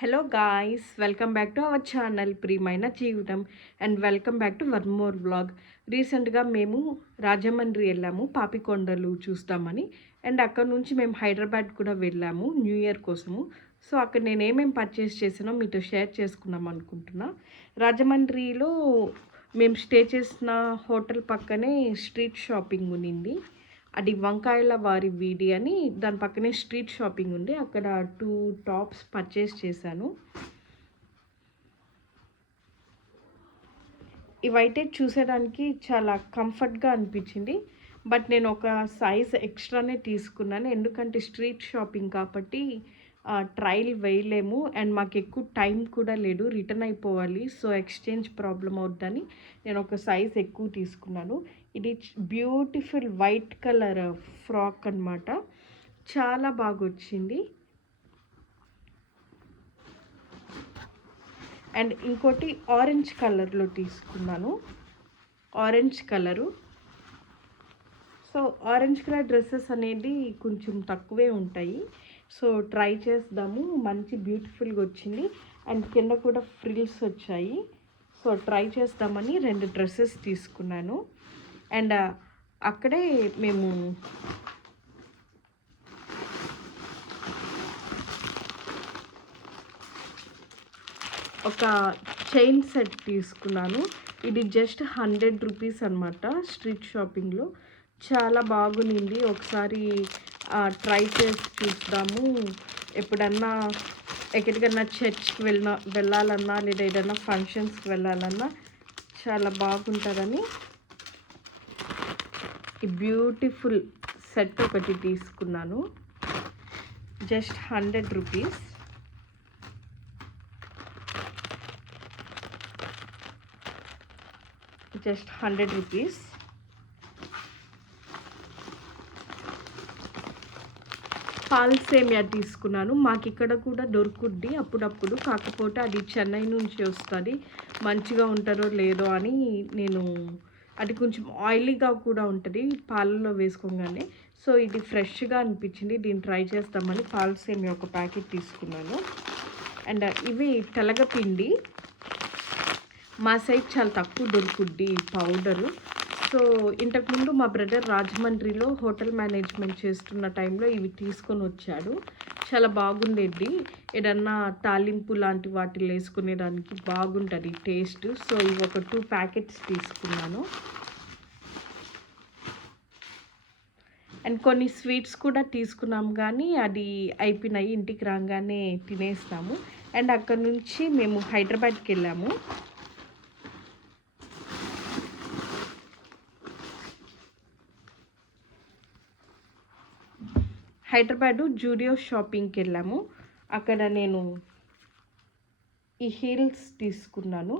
Hello guys, welcome back to our channel ప్రియమైన జీవితం and welcome back to one more vlog. రీసెంట్గా మేము రాజమండ్రి వెళ్ళాము పాపికొండలు చూస్తామని. అండ్ అక్కడ నుంచి మేము హైదరాబాద్ కూడా వెళ్ళాము న్యూ ఇయర్ కోసము. సో అక్కడ నేను ఏమేమి పర్చేస్ చేసానో మీతో షేర్ చేసుకుందాం అనుకుంటున్నా. రాజమండ్రిలో మేము స్టే చేసిన హోటల్ పక్కనే స్ట్రీట్ షాపింగ్ ఉన్నింది. అది వంకాయల వారి వీడి అని దాని పక్కనే స్ట్రీట్ షాపింగ్ ఉంది. అక్కడ 2 టాప్స్ పర్చేస్ చేశాను. ఇవైతే చూసేదానికి చాలా కంఫర్ట్గా అనిపించింది. బట్ నేను ఒక సైజ్ ఎక్స్ట్రానే తీసుకున్నాను, ఎందుకంటే స్ట్రీట్ షాపింగ్ కాబట్టి ట్రయల్ వేయలేము. అండ్ మాకు ఎక్కువ టైం కూడా లేదు, రిటర్న్ అయిపోవాలి. సో ఎక్స్చేంజ్ ప్రాబ్లం అవుద్దని నేను ఒక సైజ్ ఎక్కువ తీసుకున్నాను. ఇది బ్యూటిఫుల్ వైట్ కలర్ ఫ్రాక్ అనమాట, చాలా బాగా వచ్చింది. అండ్ ఇంకోటి ఆరెంజ్ కలర్లో తీసుకున్నాను, orange colour. So orange colour dresses అనేది కొంచెం తక్కువే ఉంటాయి. సో ట్రై చేద్దాము, మంచి బ్యూటిఫుల్గా వచ్చింది. అండ్ కింద కూడా ఫ్రిల్స్ వచ్చాయి. సో ట్రై చేద్దామని 2 డ్రెస్సెస్ తీసుకున్నాను. అండ్ అక్కడే మేము ఒక చైన్ సెట్ తీసుకున్నాను. ఇది జస్ట్ 100 రూపీస్ అనమాట. స్ట్రీట్ షాపింగ్లో చాలా బాగుంది. ఒకసారి ట్రై చేసి చూద్దాము. ఎప్పుడన్నా ఎక్కడికన్నా చర్చ్కి వెళ్ళాలన్నా లేదా ఏదైనా ఫంక్షన్స్కి వెళ్ళాలన్నా చాలా బాగుంటుందని ఈ బ్యూటిఫుల్ సెట్ ఒకటి తీసుకున్నాను. Just 100 rupees. Just 100 rupees. పాల్ సేమియా తీసుకున్నాను. మాకు ఇక్కడ కూడా దొరుకుద్ది అప్పుడప్పుడు, కాకపోతే అది చెన్నై నుంచి వస్తుంది. మంచిగా ఉంటుందో లేదో అని నేను, అది కొంచెం ఆయిలీగా కూడా ఉంటుంది పాలలో వేసుకోగానే. సో ఇది ఫ్రెష్గా అనిపించింది, దీన్ని ట్రై చేస్తామని పాల్ సేమియా ఒక ప్యాకెట్ తీసుకున్నాను. అండ్ ఇవి తెలగపిండి, మా సైడ్ చాలా తక్కువ దొరుకుద్ది పౌడరు. సో ఇంతకుముందు మా బ్రదర్ రాజమండ్రిలో హోటల్ మేనేజ్మెంట్ చేస్తున్న టైంలో ఇవి తీసుకొని వచ్చాడు. చాలా బాగుండేది, ఏదన్నా తాలింపు లాంటి వాటిలో వేసుకునేదానికి బాగుంటుంది టేస్ట్. సో ఇవి ఒక 2 ప్యాకెట్స్ తీసుకున్నాను. అండ్ కొన్ని స్వీట్స్ కూడా తీసుకున్నాం, కానీ అది అయిపోయినాయి, ఇంటికి రాగానే తినేస్తాము. అండ్ అక్కడ నుంచి మేము హైదరాబాద్కి వెళ్ళాము. హైదరాబాదు జూడియో షాపింగ్కి వెళ్ళాము. అక్కడ నేను ఈ హీల్స్ తీసుకున్నాను.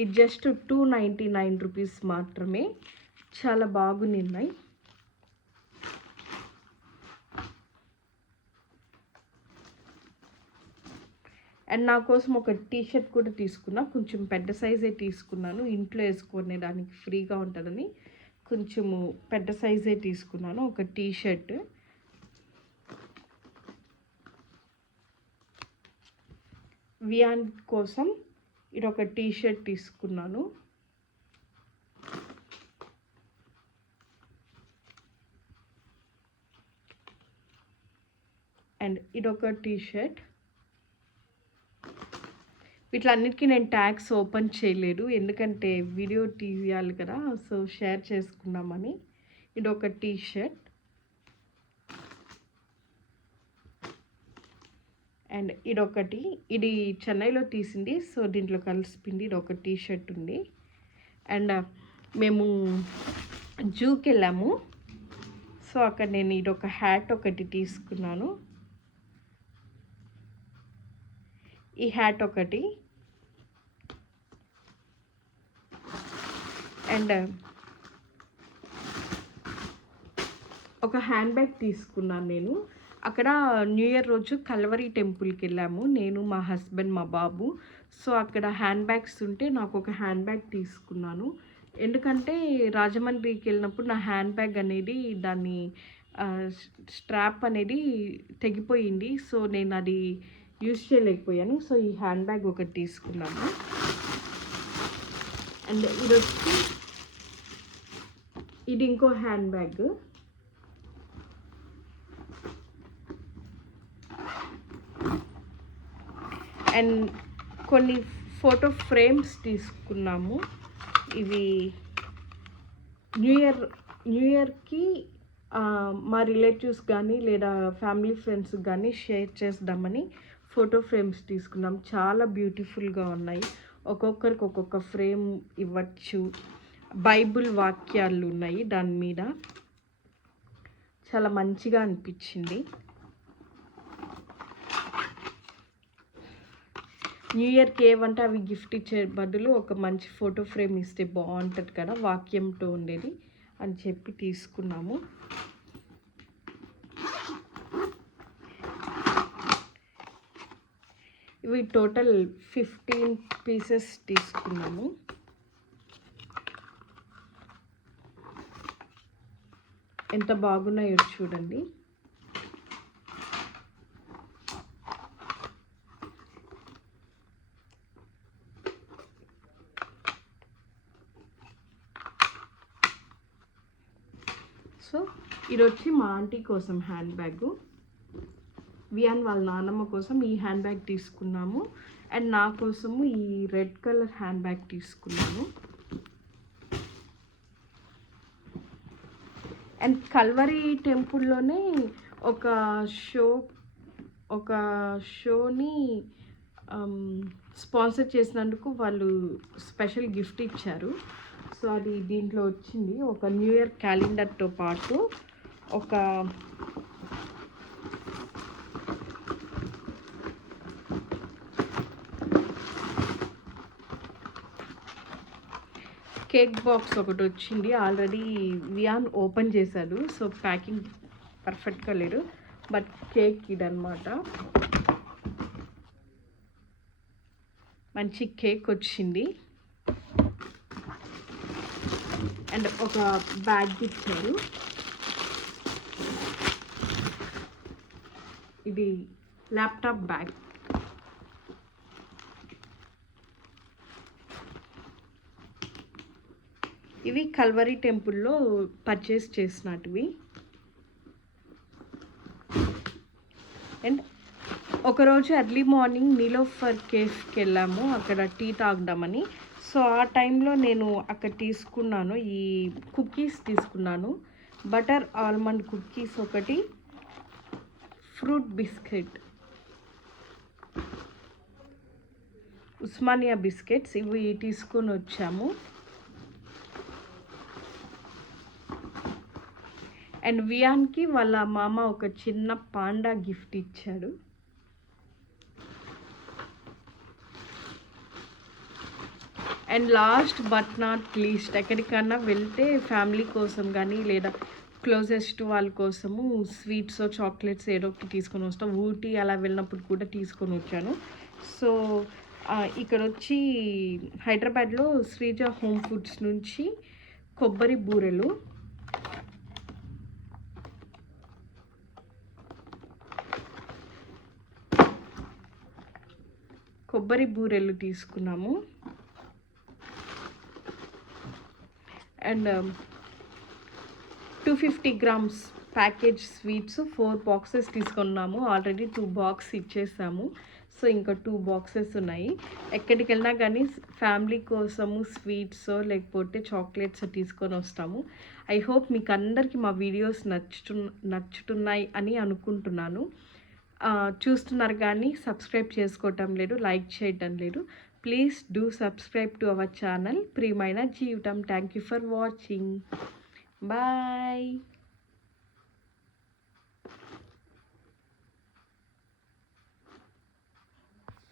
ఇది జస్ట్ 299 రూపీస్ మాత్రమే, చాలా బాగున్నాయి. అండ్ నా కోసం ఒక టీషర్ట్ కూడా తీసుకున్నా, కొంచెం పెద్ద సైజే తీసుకున్నాను, ఇంట్లో వేసుకునే దానికి ఫ్రీగా ఉంటుందని కొంచెము పెద్ద సైజే తీసుకున్నాను. ఒక టీషర్ట్. వియాన్ కోసం ఇది ఒక టీషర్ట్ తీసుకున్నాను. అండ్ ఇదొక టీషర్ట్. వీటిలన్నిటికీ నేను ట్యాగ్స్ ఓపెన్ చేయలేదు, ఎందుకంటే వీడియో తీయాలి కదా, సో షేర్ చేసుకున్నామని. ఇది ఒక టీషర్ట్. అండ్ ఇదొకటి, ఇది చెన్నైలో తీసింది, సో దీంట్లో కలిసిపోయింది. ఇది ఒక టీషర్ట్ ఉంది. అండ్ మేము జూకి వెళ్ళాము. సో అక్కడ నేను ఇదొక హ్యాట్ ఒకటి తీసుకున్నాను. ఈ హ్యాట్ ఒకటి. అండ్ ఒక హ్యాండ్ బ్యాగ్ తీసుకున్నాను నేను. అక్కడ న్యూ ఇయర్ రోజు కల్వరీ టెంపుల్కి వెళ్ళాము, నేను, మా హస్బెండ్, మా బాబు. సో అక్కడ హ్యాండ్ బ్యాగ్స్ ఉంటే నాకు ఒక హ్యాండ్ బ్యాగ్ తీసుకున్నాను. ఎందుకంటే రాజమండ్రికి వెళ్ళినప్పుడు నా హ్యాండ్ బ్యాగ్ అనేది దాన్ని స్ట్రాప్ అనేది తెగిపోయింది. సో నేను అది యూజ్ చేయలేకపోయాను. సో ఈ హ్యాండ్ బ్యాగ్ ఒకటి తీసుకున్నాను. అండ్ ఇది ఇంకో హ్యాండ్ బ్యాగ్. అండ్ కొన్ని ఫోటో ఫ్రేమ్స్ తీసుకున్నాము. ఇవి న్యూ ఇయర్కి మా రిలేటివ్స్ కానీ లేదా ఫ్యామిలీ ఫ్రెండ్స్ కానీ షేర్ చేద్దామని ఫోటో ఫ్రేమ్స్ తీసుకున్నాం. చాలా బ్యూటిఫుల్గా ఉన్నాయి. ఒక్కొక్కరికి ఒక్కొక్క ఫ్రేమ్ ఇవ్వచ్చు. బైబిల్ వాక్యాలు ఉన్నాయి దాని మీద. చాలా మంచిగా అనిపించింది. న్యూ ఇయర్కి ఏవంటే అవి గిఫ్ట్ ఇచ్చే బదులు ఒక మంచి ఫోటో ఫ్రేమ్ ఇస్తే బాగుంటుంది కదా, వాక్యంతో ఉండేది అని చెప్పి తీసుకున్నాము. ఇవి టోటల్ 15 పీసెస్ తీసుకున్నాము. ఎంత బాగున్నాయో చూడండి. సో ఇది వచ్చి మా ఆంటీ కోసం హ్యాండ్ బ్యాగు. వియాన్ వాళ్ళ నాన్నమ్మ కోసం ఈ హ్యాండ్ బ్యాగ్ తీసుకున్నాము. అండ్ నా కోసము ఈ రెడ్ కలర్ హ్యాండ్ బ్యాగ్ తీసుకున్నాను. అండ్ కల్వరి టెంపుల్లోనే ఒక షోని స్పాన్సర్ చేసినందుకు వాళ్ళు స్పెషల్ గిఫ్ట్ ఇచ్చారు. సో అది దీంట్లో వచ్చింది. ఒక న్యూ ఇయర్ క్యాలెండర్తో పాటు ఒక కేక్ బాక్స్ ఒకటి వచ్చింది. ఆల్రెడీ వియాన్ ఓపెన్ చేశాడు. సో ప్యాకింగ్ పర్ఫెక్ట్గా లేదు, బట్ కేక్ ఇదన్నమాట. మంచి కేక్ వచ్చింది. అండ్ ఒక బ్యాగ్ ఇచ్చారు. ఇది ల్యాప్టాప్ బ్యాగ్. ఇవి కల్వరి టెంపుల్లో పర్చేస్ చేసినటివి. అండ్ ఒకరోజు ఎర్లీ మార్నింగ్ నీలోఫర్ కేఫ్కి వెళ్ళాము, అక్కడ టీ తాగదామని. సో ఆ టైంలో నేను అక్కడ తీసుకున్నాను, ఈ కుకీస్ తీసుకున్నాను. బటర్ ఆల్మండ్ కుకీస్ ఒకటి, ఫ్రూట్ బిస్కెట్, ఉస్మానియా బిస్కెట్స్, ఇవి తీసుకొని వచ్చాము. అండ్ వియాన్కి వాళ్ళ మామ ఒక చిన్న పాండా గిఫ్ట్ ఇచ్చాడు. And last but not least, ఎక్కడికన్నా వెళ్తే ఫ్యామిలీ కోసం కానీ లేదా క్లోజెస్ట్ వాళ్ళ కోసము స్వీట్స్ చాక్లెట్స్ ఏదో ఒకటి తీసుకొని వస్తాం. ఊటీ అలా వెళ్ళినప్పుడు కూడా తీసుకొని వచ్చాను. సో ఇక్కడ వచ్చి హైదరాబాద్లో శ్రీజ హోమ్ ఫుడ్స్ నుంచి కొబ్బరి బూరెలు తీసుకున్నాము. And 250 grams package sweets 4 boxes తీసుకున్నాము. ఆల్రెడీ 2 బాక్స్ ఇచ్చేసాము. సో ఇంకా 2 బాక్సెస్ ఉన్నాయి. ఎక్కడికి వెళ్ళినా కానీ ఫ్యామిలీ కోసము స్వీట్స్ లేకపోతే చాక్లెట్స్ తీసుకొని వస్తాము. ఐ హోప్ మీకు అందరికీ మా వీడియోస్ నచ్చుతున్నాయి అని అనుకుంటున్నాను. చూస్తున్నారు కానీ సబ్స్క్రైబ్ చేసుకోవటం లేదు, లైక్ చేయటం లేదు. Please do subscribe to our channel ప్రియమైన జీవితం. Thank you for watching. Bye.